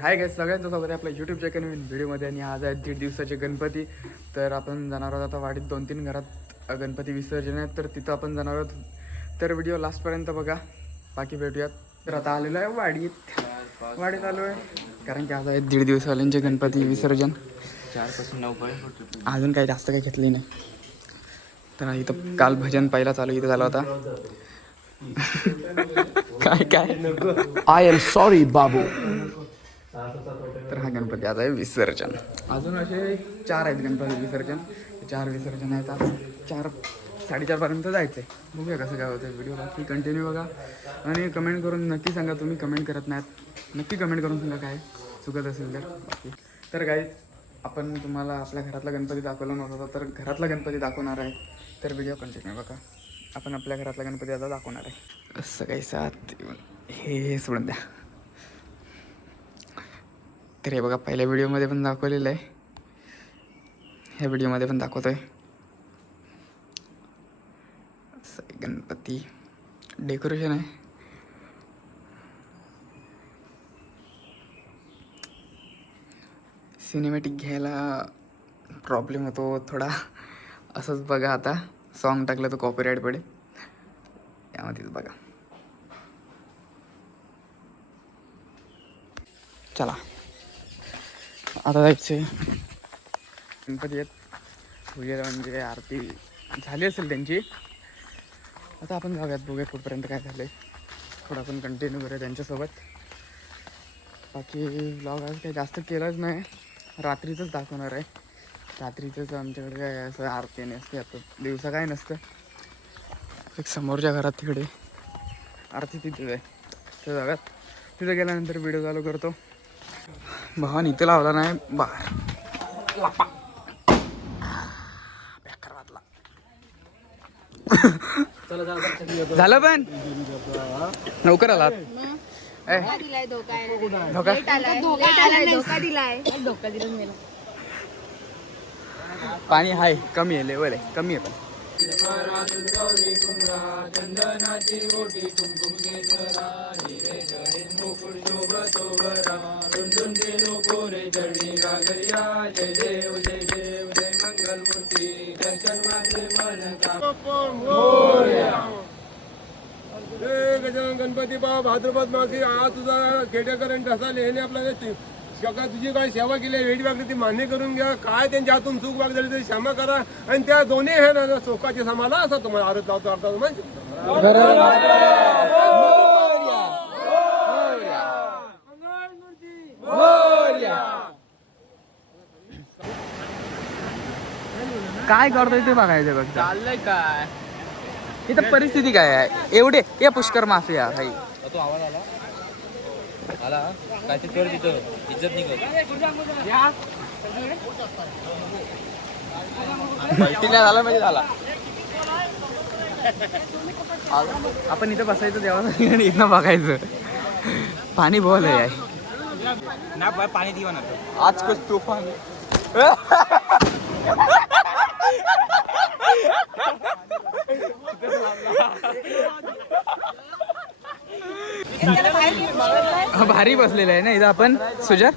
Hi guys, सगळ्यांचं स्वागत आहे आपल्या यूट्यूबच्या एका नवीन व्हिडिओमध्ये. आणि आज आहे 1.5 दिवसाचे गणपती. तर आपण जाणार आहोत आता वाडीत. 2-3 घरात गणपती विसर्जन आहेत, तर तिथं आपण जाणार आहोत. तर व्हिडिओ लास्टपर्यंत बघा, बाकी भेटूयात. तर आता आलेलो आहे वाडीत आलो आहे कारण की आज आहे 1.5 दिवसावाल्यांचे गणपती विसर्जन. 4 पासून 9 पर्यंत अजून काही जास्त काही घेतली नाही. तर इथं काल भजन पहिला चालू इथं झाला होता. काय आय एम सॉरी बाबू. तर हा गणपती आज आहे विसर्जन. अजून असे 4 आहेत गणपती विसर्जन. 4 विसर्जन आहेत. आज 4-4:30पर्यंत जायचं आहे. बघूया कसं काय होतं. व्हिडिओ बाकी कंटिन्यू बघा आणि कमेंट करून नक्की सांगा. तुम्ही कमेंट करत नाहीत, नक्की कमेंट करून सांगा काय चुकत असेल तर. बाकी तर गाईज, आपण तुम्हाला आपल्या घरातला गणपती दाखवला नव्हता, तर घरातला गणपती दाखवणार आहे. तर व्हिडिओ कंटिन्यू बघा. आपण आपल्या घरातला गणपती आता दाखवणार आहे. असं काही साथ हे सोडून द्या. तर हे बघा, पहिल्या व्हिडिओमध्ये पण दाखवलेलं आहे, ह्या व्हिडिओमध्ये पण दाखवतो आहे. असं गणपती डेकोरेशन आहे. सिनेमॅटिक घ्यायला प्रॉब्लेम होतो थोडा. असंच बघा, आता सॉन्ग टाकलं तर कॉपीराईट पडेल, त्यामध्येच बघा. चला आता जायचं आहे. गणपती आहेत, पूजेला म्हणजे आरती झाली असेल त्यांची. आता आपण जाऊयात, बघूयात कुठपर्यंत काय झालं आहे. थोडं आपण कंटिन्यू करूया त्यांच्यासोबत. बाकी व्लॉग आज काही जास्त केलाच नाही, रात्रीचंच दाखवणार आहे. रात्रीचंच आमच्याकडे काय असं आरती नसते, आता दिवसा काय नसतं. एक समोरच्या घरात तिकडे आरती तिथेच आहे, तर जाऊयात. तिथं गेल्यानंतर व्हिडिओ चालू करतो. भावान इथे लावला नाही, बाहेर झालं पण लवकर आलात. पाणी आहे, कमी आहे, लेवल आहे कमी आहे. गजानन गणपती बाबा, भाद्रपद मासी आज तुझा खेडेकरण ढसा लेणे आपल्याला सगळं तुझी काय सेवा केली वेळी वागली ती मान्य करून घ्या. काय त्यांच्या हातून चूक वाग झाली तरी क्षमा करा. आणि त्या दोन्ही हे ना चोकाची समाला असा तुम्हाला आरोप लावतो अर्थ म्हणजे काय करतोय ते बघायचं बघ. चाललंय काय इथं परिस्थिती काय आहे एवढे या पुष्कर माफिया काही. तो आवाज आला काय ते कर तिथं इज्जत नाही पलटीला झाला म्हणजे झाला. आपण इथं बसायचं देवाला आणि इथनं बघायचं. पाणी बोल आहे ना पाणी दिवा ना आज कुछ तूफान. भारी बसलेलं आहे ना इथं आपण. सुजा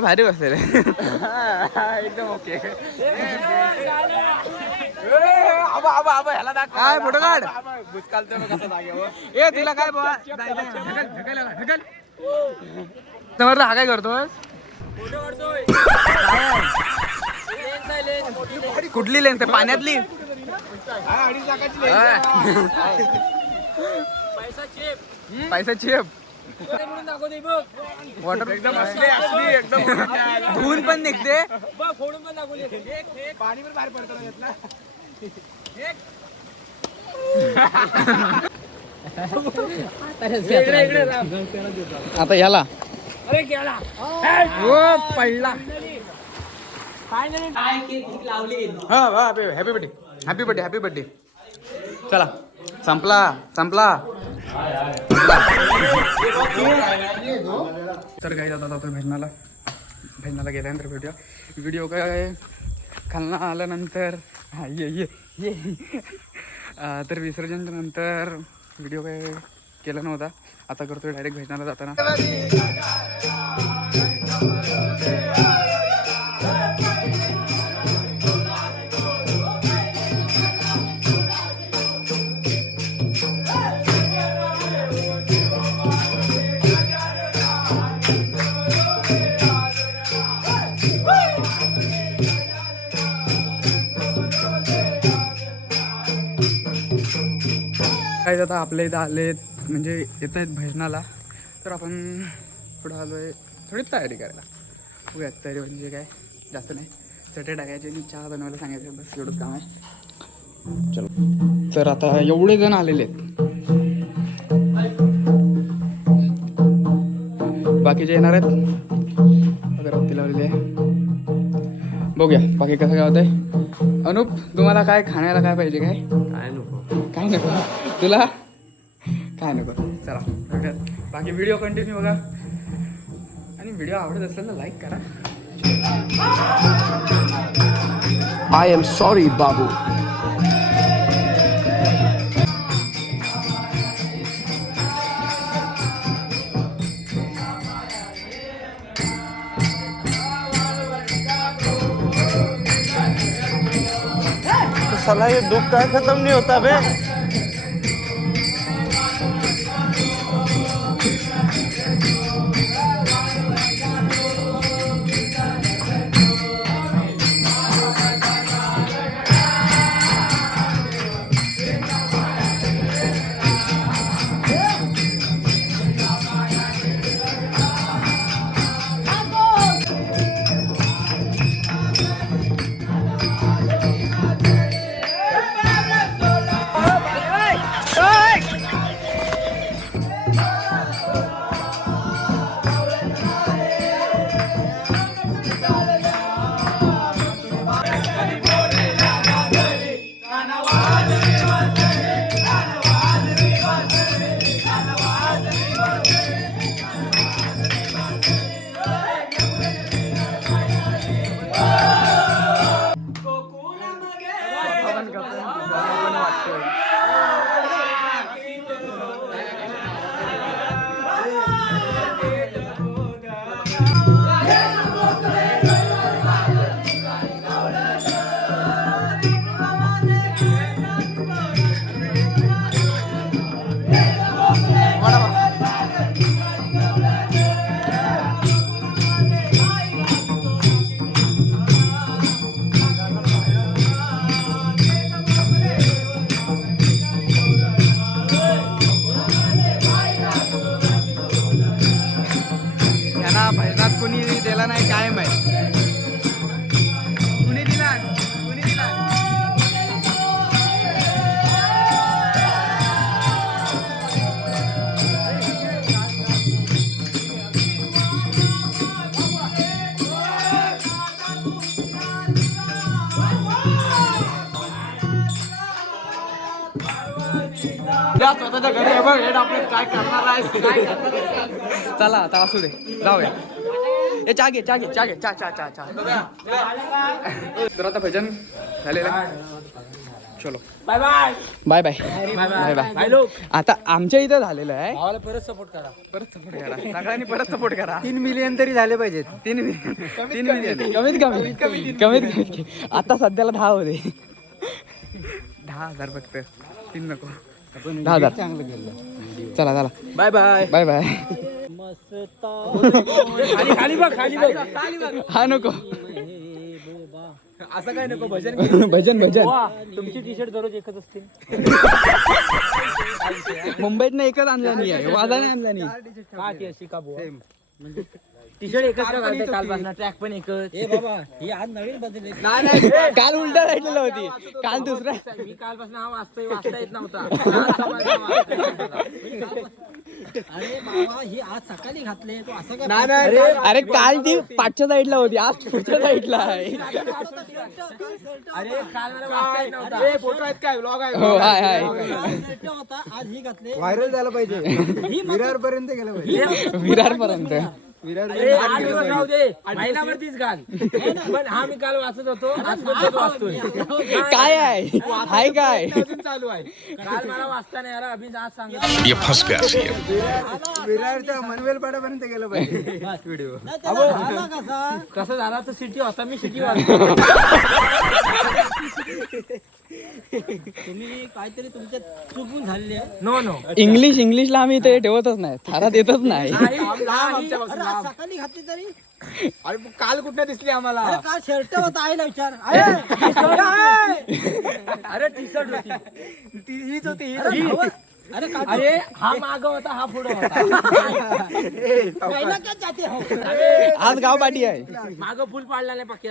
भारी बसलेलं आहे एकदम ओके. काय फोटो काढ. ए तुला काय बाबा ढकल समजलं. हा काय करतोस. कुठली लेन्स आहे पाण्यातली. पैसा चेप वॉटर एकदम असली एकदम धुवून पण निघते. पाणी पण बाहेर पडतं. आता याला पडला. Happy birthday happy birthday happy birthday. चला संपला. तर काही जातात आता भेजनाला गेल्यानंतर व्हिडिओ काय खालना आल्यानंतर ये तर विसर्जनच्या नंतर व्हिडिओ काय केला नव्हता. आता करतोय डायरेक्ट भेजनाला जाताना. आता आपल्या इथं आलेत म्हणजे येत आहेत भजनाला, तर आपण पुढं आलो आहे थोडी तयारी करायला. बघूयात तयारी म्हणजे काय जास्त नाही, चटे टाकायचे आणि चहा बनवायला सांगायचं, बस एवढंच काम आहे. चलो, तर आता एवढे जण आलेले आहेत, बाकीचे येणार आहेत. अगरबत्ती लावलेली आहे, बघूया बाकी कसं काय होतंय. अनुप, तुम्हाला काय खाण्याला काय पाहिजे? काय काय नको तुला? काय नको. चला बघूयात. बाकी व्हिडिओ कंटिन्यू बघा आणि व्हिडिओ आवडत असेल तर लाईक करा. I am sorry, Babu. साला ये दुख का खत्म नहीं होता बे. यांना भजनात कोणी दिला नाही काय माहिती. कुणी दिला? कुणी दिला? स्वतःच्या घरी आहे बघ, हेड आपल्यात काय करणार आहे, काय करणार आहे. चला आता असू दे, जाऊया. ए चहा घे, चहा घे, चहा घे, चहा चहा चहा चहा. तर आता भजन झालेलं आहे. चलो bye bye bye bye bye bye लोक. आता आमच्या इथं झालेलं आहे, परत सपोर्ट करा. परत सपोर्ट करा, सगळ्यांनी परत सपोर्ट करा. 3 मिलियन तरी झाले पाहिजेत. 3 मिलियन कमीत कमी. आता सध्याला 10 होते. 10,000 फक्त, 3 नको, 10,000. चांगलं गेलं. चला चला, बाय बाय बाय बाय. खाली बघ, खाली बघ. हा नको, असं काय नको. भजन भजन भजन. तुमची टी शर्ट दररोज एकच असते. मुंबईत एकच आणला नाही आहे, वाजा नाही आणला नाही. का ती अशी का बुवा? टी शर्ट एकच का घालते कालपासून? ट्रॅक पण एकच. ए बाबा, ही आज नवीन बदलले. नाही काल उलटा राहिलेलं होती, काल दुसरा. मी कालपासून हा वाचता येत नव्हता. अरे बाबा, ही आज सकाळी घातले तू असं काय? अरे काल ती पाठच्या साईडला होती, आज पुढच्या साईडला आहे. अरे काल मला वाचता येत नव्हता. फोटो आहेत काय, व्लॉग आहे? हो हाय हाय. होता आज ही घातले. व्हायरल झालं पाहिजे, विरार पर्यंत गेलं पाहिजे. विरार पर्यंत. अरे 8 दिवस राहू दे, महिनाभरतीच घाल. पण हा मी काल वाचत होतो, आज पण तोच वाचतोय. काय आहे, हाय काय? चालू आहे. काल मला वाचता नाही आला, अभि आज सांगतो. विरारच्या मनवेल पाड्यापर्यंत गेलं पाहिजे व्हिडिओ. आला कसा? कसं झाला तर सिटी होता, मी सिटी वाचतो. तुम्ही काहीतरी तुमच्या चुकून झालेली आहे. No no. इंग्लिशला आम्ही ते ठेवतच नाही, थारात येतच नाही. अरे आज सकाळी घातली तरी. अरे काल कुठे दिसली आम्हाला? अरे काल शर्ट होता, आईला विचार. अरे टी शर्ट होती. हीच होती. अरे हा माग होता हा पुढे होता पहिला काय जाते हो आज गाव पाठी आहे. माग फुल पाडला नाही पक्की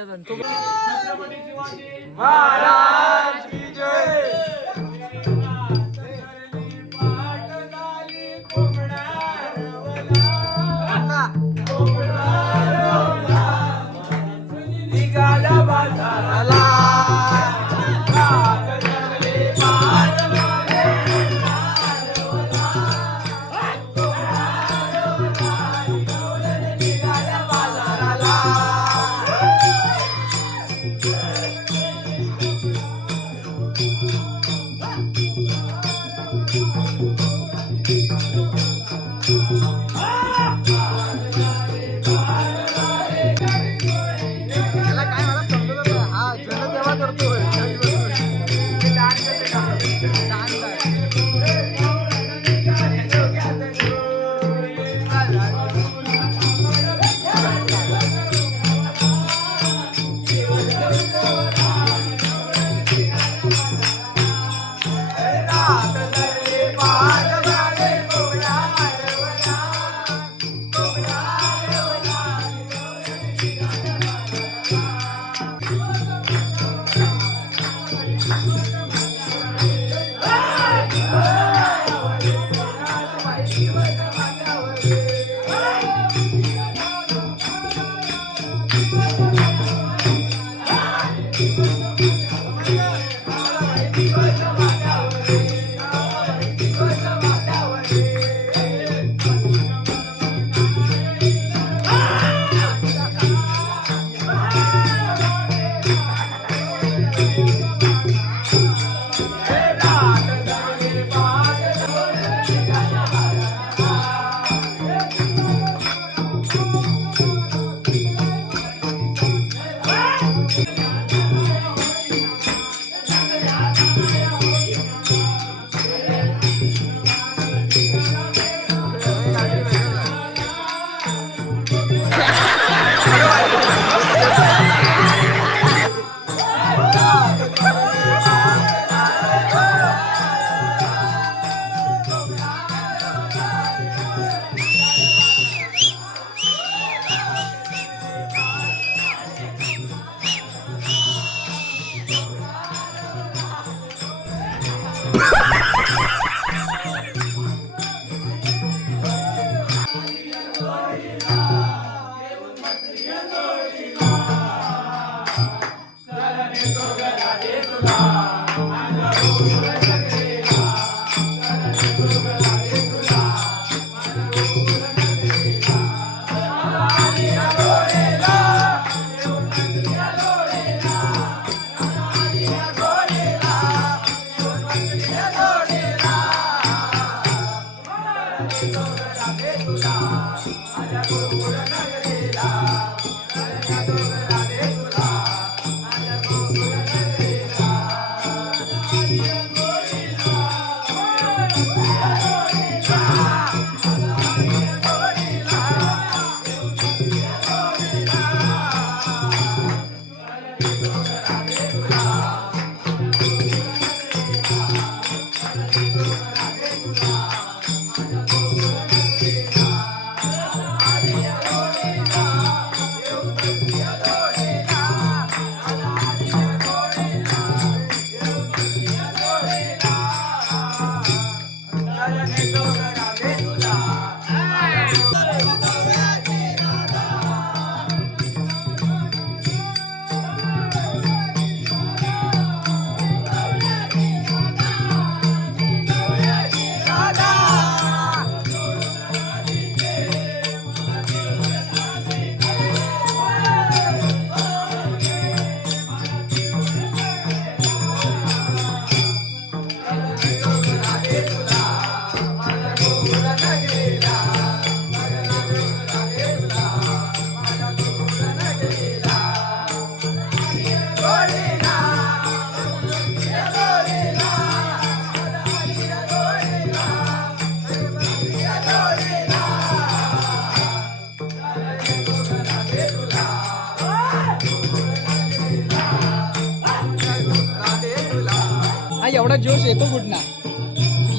एवढा जोश येतो कुठना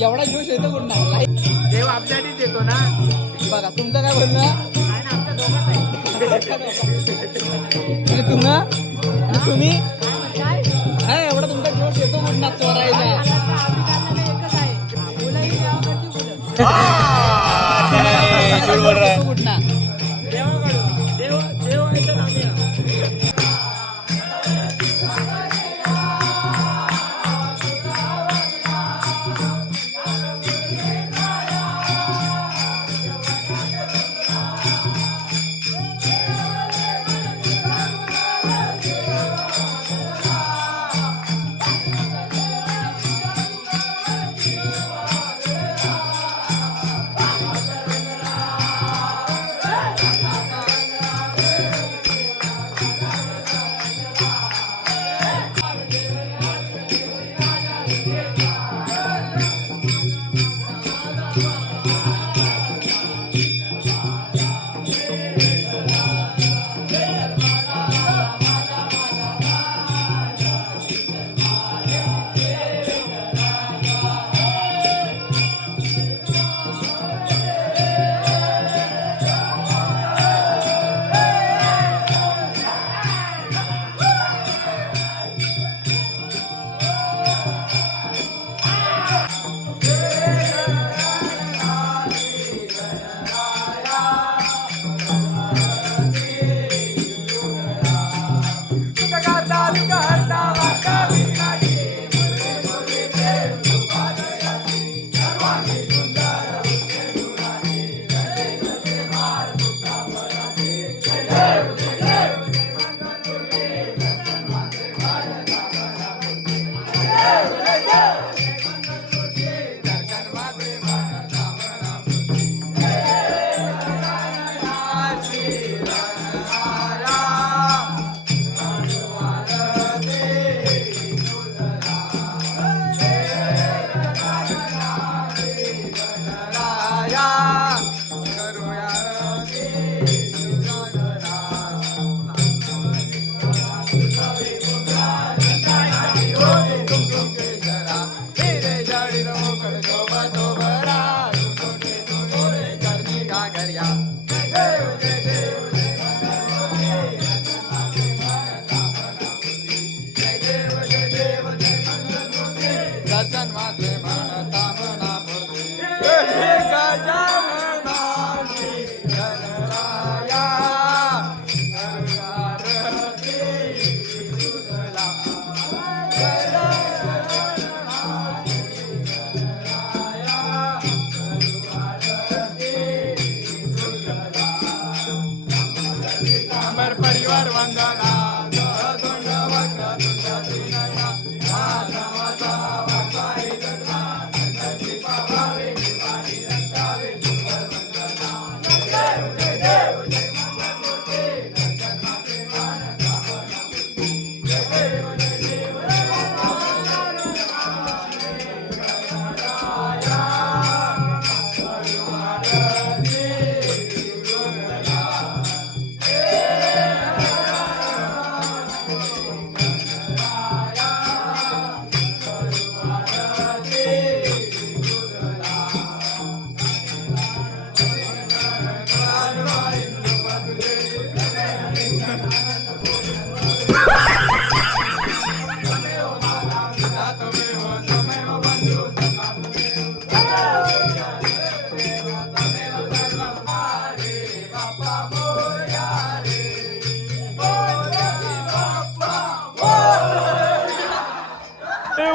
एवढा जोश येतो कुठं देव आपल्यासाठीच येतो ना. बघा तुमचं काय बोलणं काय ना आमच्या दोघात आहे. आणि तुम्हा आणि तुम्ही हा एवढा तुमचा जोश येतो कुठं चोरायचा कुठं देव आहे तर आम्ही आहे.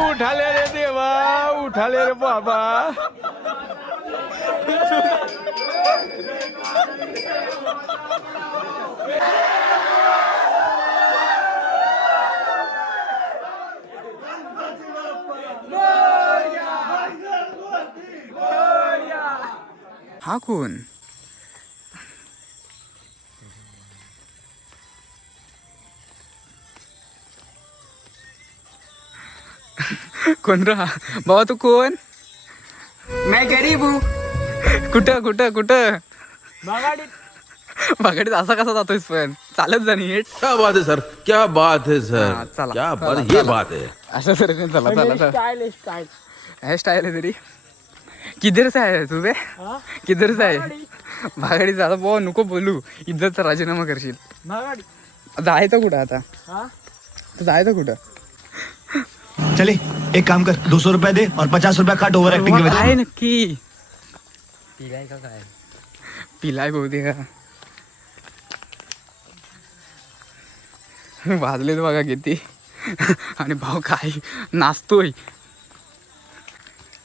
उठाले रे देवा, उठाले रे बाबा. हा कोण कोण रा बाबा तू कोण मैं गरीब हूँ. कुठं कुठं कुठं बघाडीत बघाडीत असा कसा जातोयस पण चालत जा नीट क्या बात है सर, क्या बात है हाँ, सर, चला, क्या चला, बात, चला. ये बात है. असं तरी चला चला चला स्टाईल स्टाईल. हे स्टाईल आहे तरी किधर से आहे तू बे किधर से आहे भागाडी आता भाऊ नको बोलू इज्जतचा राजीनामा करशील जायचं कुठं आता जायचं कुठं चले एक काम कर 200 रुपया दे और 50 रुपया काट ओवर एक्टिंग के वजह आहे नक्की पिलाय का काय पिलाय बहुतेक वाजलेत बघा किती आणि भाऊ काय नाचतोय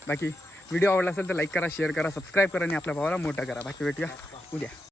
बाकी व्हिडिओ आवडला असेल तर लाईक करा शेअर करा सबस्क्राईब करा आणि आपल्या भावाला मोठा करा बाकी भेटूया उद्या